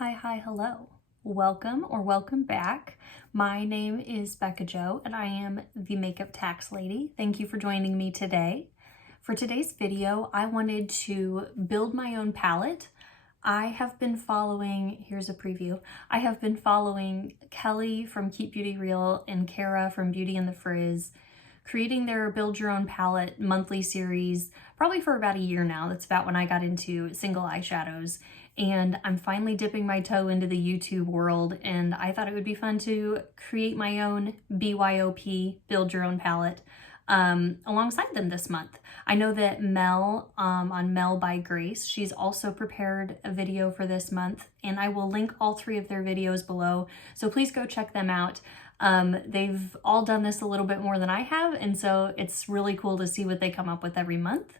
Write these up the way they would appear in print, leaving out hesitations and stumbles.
Hi, hello. Welcome back. My name is Bekah Jo and I am the Makeup Tax Lady. Thank you for joining me today. For today's video, I wanted to build my own palette. I have been following, here's a preview, I have been following Kelly from Keep Beauty Real and Kara from Beauty and the Frizz, creating their Build Your Own Palette monthly series, probably for about a year now. That's about when I got into single eyeshadows. And I'm finally dipping my toe into the YouTube world, and I thought it would be fun to create my own BYOP, Build Your Own Palette, alongside them this month. I know that Mel, on Mel by Grace, she's also prepared a video for this month, and I will link all three of their videos below, so please go check them out. They've all done this a little bit more than I have, and so it's really cool to see what they come up with every month.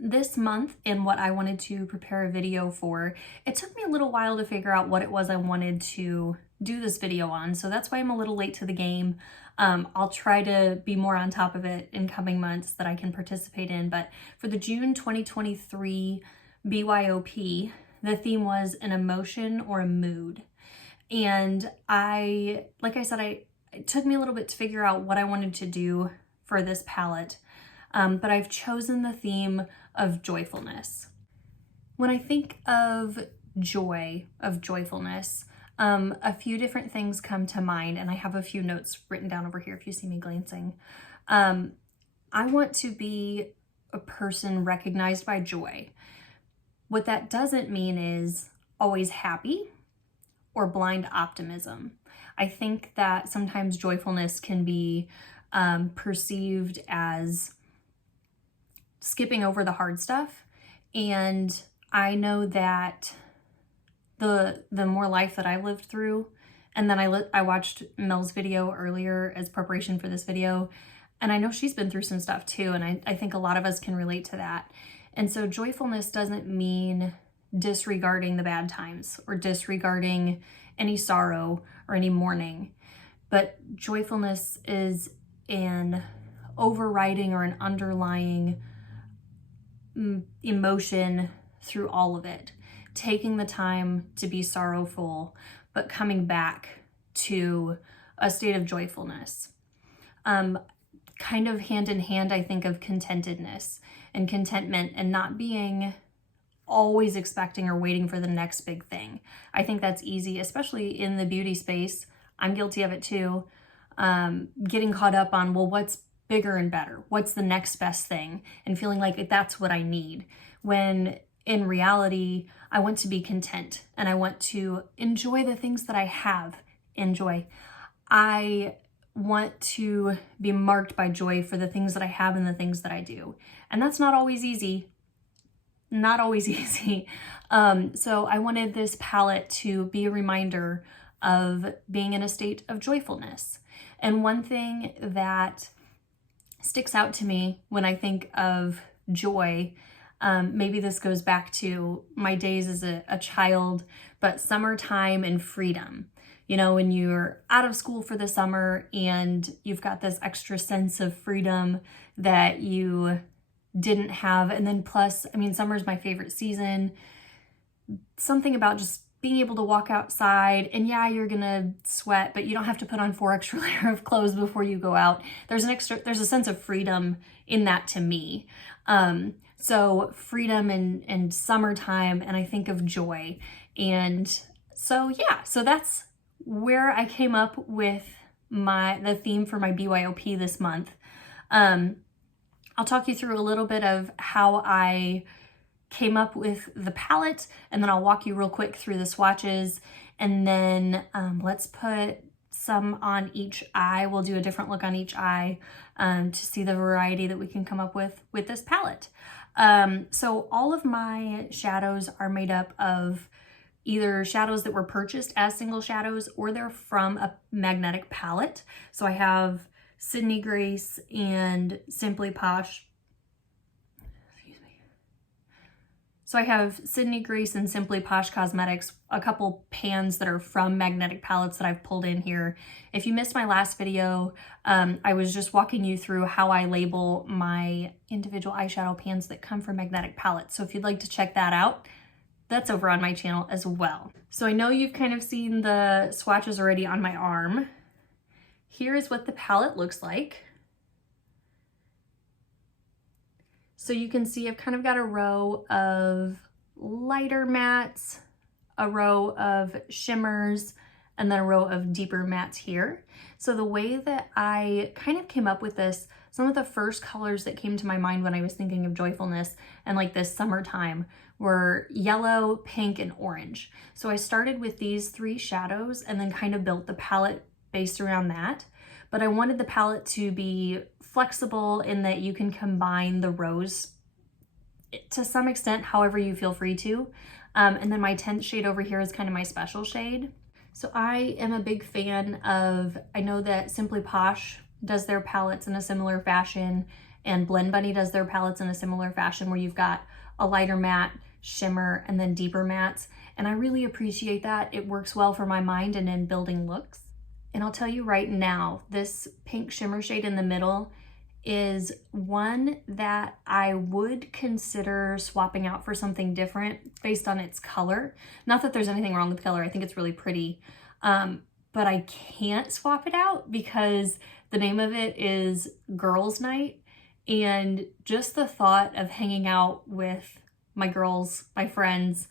This month, and what I wanted to prepare a video for, it took me a little while to figure out what it was I wanted to do this video on, so that's why I'm a little late to the game. I'll try to be more on top of it in coming months that I can participate in, but for the June 2023 BYOP, the theme was an emotion or a mood. And like I said, it took me a little bit to figure out what I wanted to do for this palette. But I've chosen the theme of joyfulness. When I think of joyfulness, a few different things come to mind, and I have a few notes written down over here if you see me glancing. I want to be a person recognized by joy. What that doesn't mean is always happy or blind optimism. I think that sometimes joyfulness can be perceived as skipping over the hard stuff, and I know that the more life that I lived through, and then I watched Mel's video earlier as preparation for this video, and I know she's been through some stuff too, and I think a lot of us can relate to that. And so joyfulness doesn't mean disregarding the bad times or disregarding any sorrow or any mourning, but joyfulness is an overriding or an underlying emotion through all of it, taking the time to be sorrowful, but coming back to a state of joyfulness. Kind of hand in hand, I think of contentedness and contentment, and not being always expecting or waiting for the next big thing. I think that's easy, especially in the beauty space. I'm guilty of it too. Getting caught up on, well, what's bigger and better? What's the next best thing? And feeling like that's what I need. When in reality, I want to be content and I want to enjoy the things that I have. I want to be marked by joy for the things that I have and the things that I do. And that's not always easy. So I wanted this palette to be a reminder of being in a state of joyfulness. And one thing that sticks out to me when I think of joy, maybe this goes back to my days as a child, but summertime and freedom. You know, when you're out of school for the summer and you've got this extra sense of freedom that you didn't have. And then plus, I mean, summer's my favorite season. Something about just being able to walk outside, and yeah, you're gonna sweat, but you don't have to put on 4 extra layers of clothes before you go out. There's a sense of freedom in that to me. So freedom and summertime, and I think of joy. And so yeah, so that's where I came up with the theme for my BYOP this month. I'll talk you through a little bit of how I came up with the palette, and then I'll walk you real quick through the swatches, and then let's put some on each eye. We'll do a different look on each eye to see the variety that we can come up with this palette. So all of my shadows are made up of either shadows that were purchased as single shadows, or they're from a magnetic palette. So I have Sydney Grace and Simply Posh. So I have Sydney Grace and Simply Posh Cosmetics, a couple pans that are from magnetic palettes that I've pulled in here. If you missed my last video, I was just walking you through how I label my individual eyeshadow pans that come from magnetic palettes. So if you'd like to check that out, that's over on my channel as well. So I know you've kind of seen the swatches already on my arm. Here is what the palette looks like. So you can see I've kind of got a row of lighter mattes, a row of shimmers, and then a row of deeper mattes here. So the way that I kind of came up with this, some of the first colors that came to my mind when I was thinking of joyfulness and like this summertime were yellow, pink, and orange. So I started with these 3 shadows and then kind of built the palette based around that. But I wanted the palette to be flexible in that you can combine the rows to some extent, however you feel free to. And then my 10th shade over here is kind of my special shade. So I am a big fan of, I know that Simply Posh does their palettes in a similar fashion, and Blend Bunny does their palettes in a similar fashion where you've got a lighter matte, shimmer, and then deeper mattes. And I really appreciate that. It works well for my mind and in building looks. And I'll tell you right now, this pink shimmer shade in the middle is one that I would consider swapping out for something different based on its color. Not that there's anything wrong with the color, I think it's really pretty, but I can't swap it out because the name of it is Girls Night, and just the thought of hanging out with my girls, my friends,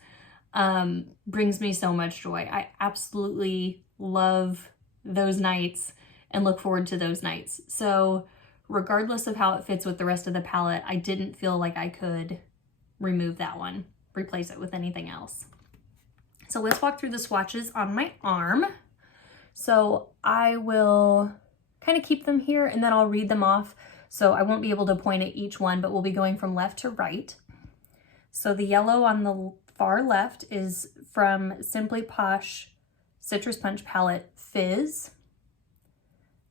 brings me so much joy. I absolutely love those nights and look forward to those nights. So regardless of how it fits with the rest of the palette, I didn't feel like I could remove that one, replace it with anything else. So let's walk through the swatches on my arm. So I will kind of keep them here and then I'll read them off. So I won't be able to point at each one, but we'll be going from left to right. So the yellow on the far left is from Simply Posh Citrus Punch palette Fizz.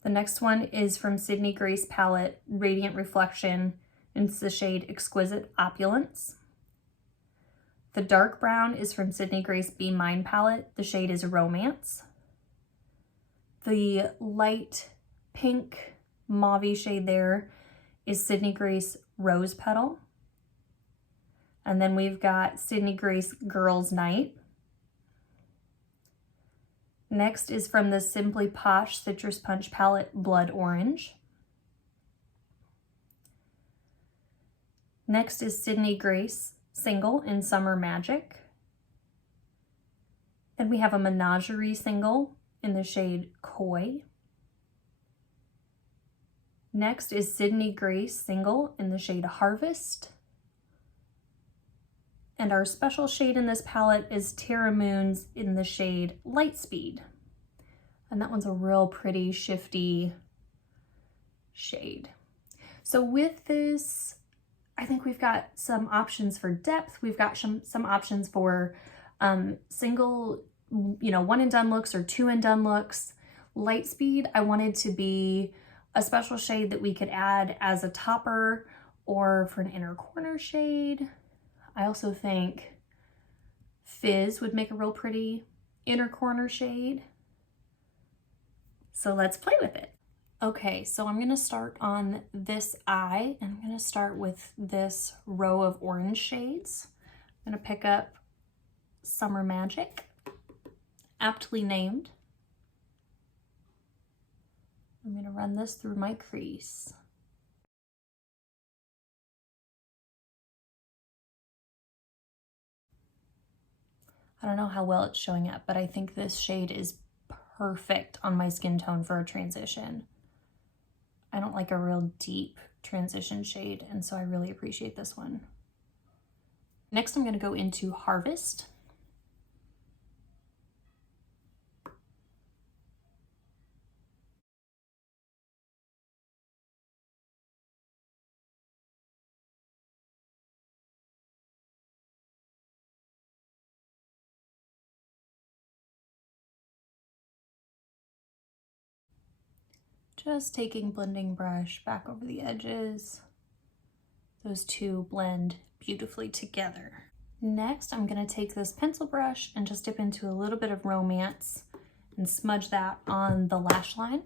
The next one is from Sydney Grace palette Radiant Reflection, and it's the shade Exquisite Opulence. The dark brown is from Sydney Grace Be Mine palette. The shade is Romance. The light pink mauve shade there is Sydney Grace Rose Petal. And then we've got Sydney Grace Girls Night. Next is from the Simply Posh Citrus Punch palette Blood Orange. Next is Sydney Grace single in Summer Magic. Then we have a Menagerie single in the shade Koi. Next is Sydney Grace single in the shade Harvest. And our special shade in this palette is Terra Moons in the shade Lightspeed. And that one's a real pretty shifty shade. So with this, I think we've got some options for depth. We've got some options for single, 1 and done looks or 2 and done looks. Lightspeed, I wanted to be a special shade that we could add as a topper or for an inner corner shade. I also think Fizz would make a real pretty inner corner shade. So let's play with it. Okay, so I'm gonna start on this eye, and I'm gonna start with this row of orange shades. I'm gonna pick up Summer Magic, aptly named. I'm gonna run this through my crease. I don't know how well it's showing up, but I think this shade is perfect on my skin tone for a transition. I don't like a real deep transition shade, and so I really appreciate this one. Next, I'm going to go into Harvest. Just taking blending brush back over the edges. Those two blend beautifully together. Next, I'm going to take this pencil brush and just dip into a little bit of Romance and smudge that on the lash line.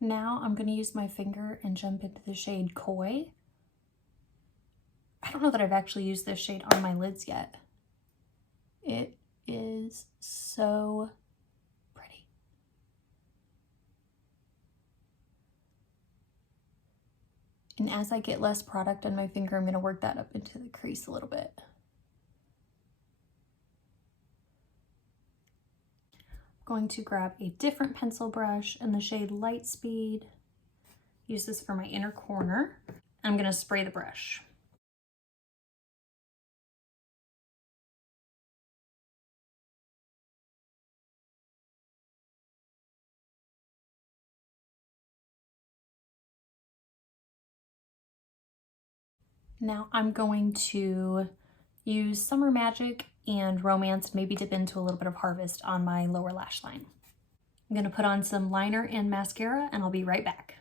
Now I'm going to use my finger and jump into the shade Koi. I don't know that I've actually used this shade on my lids yet. It is so pretty. And as I get less product on my finger, I'm going to work that up into the crease a little bit. Going to grab a different pencil brush in the shade Lightspeed. Use this for my inner corner. I'm going to spray the brush. Now I'm going to use Summer Magic and Romance, maybe dip into a little bit of Harvest on my lower lash line. I'm going to put on some liner and mascara and I'll be right back.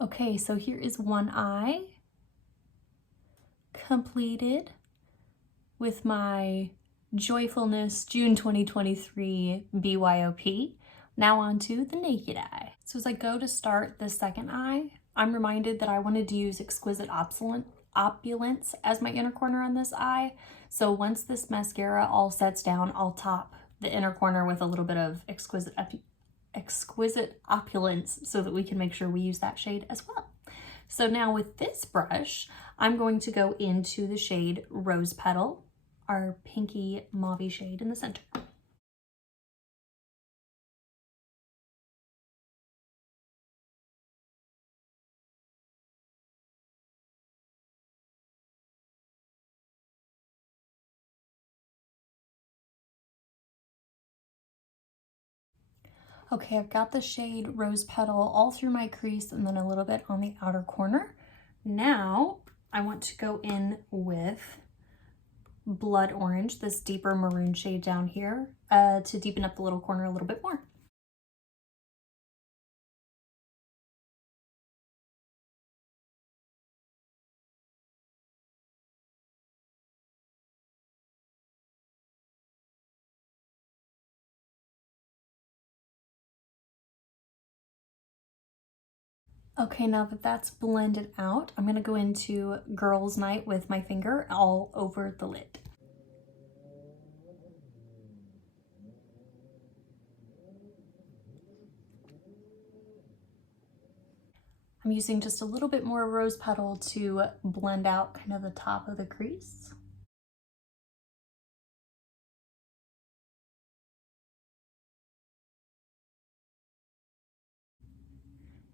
Okay, so here is one eye completed with my Joyfulness June 2023 BYOP. Now on to the naked eye. So as I go to start the second eye, I'm reminded that I wanted to use Exquisite Opulence as my inner corner on this eye. So once this mascara all sets down, I'll top the inner corner with a little bit of Exquisite Opulence so that we can make sure we use that shade as well. So now with this brush, I'm going to go into the shade Rose Petal, our pinky mauve shade in the center. Okay, I've got the shade Rose Petal all through my crease and then a little bit on the outer corner. Now I want to go in with Blood Orange, this deeper maroon shade down here, to deepen up the little corner a little bit more. Okay, now that that's blended out, I'm going to go into Girls Night with my finger all over the lid. I'm using just a little bit more Rose Petal to blend out kind of the top of the crease.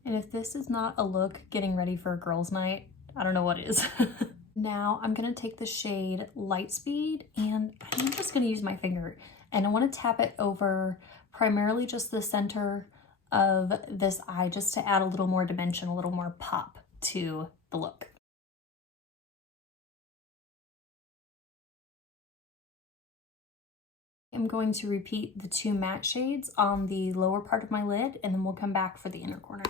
And if this is not a look getting ready for a girls' night, I don't know what is. Now I'm gonna take the shade Lightspeed and I'm just gonna use my finger and I wanna tap it over primarily just the center of this eye just to add a little more dimension, a little more pop to the look. I'm going to repeat the two matte shades on the lower part of my lid and then we'll come back for the inner corner.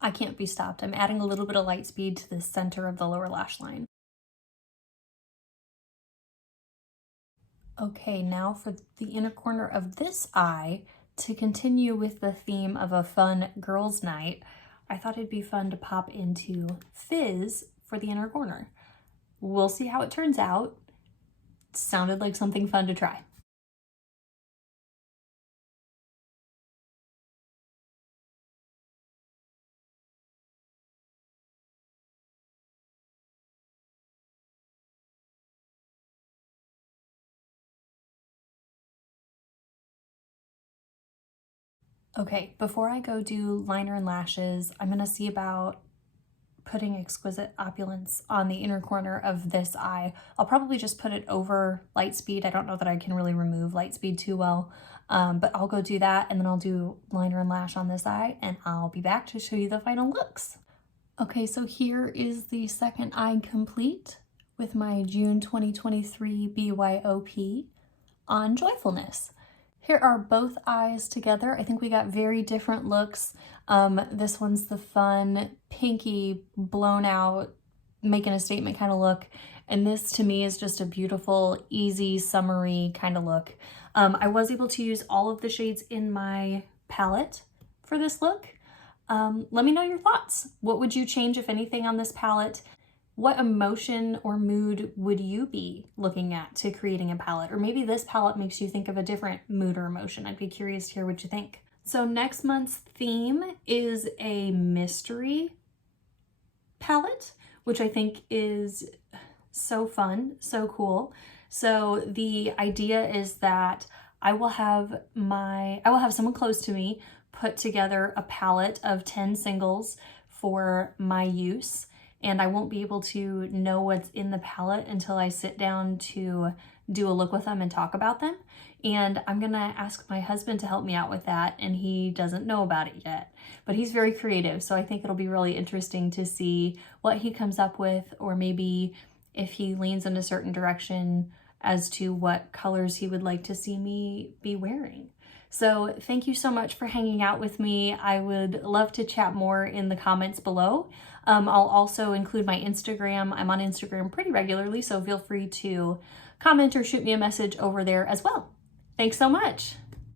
I can't be stopped. I'm adding a little bit of Lightspeed to the center of the lower lash line. Okay, now for the inner corner of this eye, to continue with the theme of a fun girls' night, I thought it'd be fun to pop into Fizz for the inner corner. We'll see how it turns out. It sounded like something fun to try. Okay, before I go do liner and lashes, I'm gonna see about putting Exquisite Opulence on the inner corner of this eye. I'll probably just put it over Lightspeed. I don't know that I can really remove Lightspeed too well, but I'll go do that and then I'll do liner and lash on this eye and I'll be back to show you the final looks. Okay, so here is the second eye complete with my June 2023 BYOP on Joyfulness. Here are both eyes together. I think we got very different looks. This one's the fun, pinky, blown out, making a statement kind of look. And this to me is just a beautiful, easy, summery kind of look. I was able to use all of the shades in my palette for this look. Let me know your thoughts. What would you change, if anything, on this palette? What emotion or mood would you be looking at to creating a palette? Or maybe this palette makes you think of a different mood or emotion. I'd be curious to hear what you think. So next month's theme is a mystery palette, which I think is so fun, so cool. So the idea is that I will have someone close to me put together a palette of 10 singles for my use, and I won't be able to know what's in the palette until I sit down to do a look with them and talk about them. And I'm gonna ask my husband to help me out with that, and he doesn't know about it yet, but he's very creative, so I think it'll be really interesting to see what he comes up with, or maybe if he leans in a certain direction as to what colors he would like to see me be wearing. So thank you so much for hanging out with me. I would love to chat more in the comments below. I'll also include my Instagram. I'm on Instagram pretty regularly, so feel free to comment or shoot me a message over there as well. Thanks so much.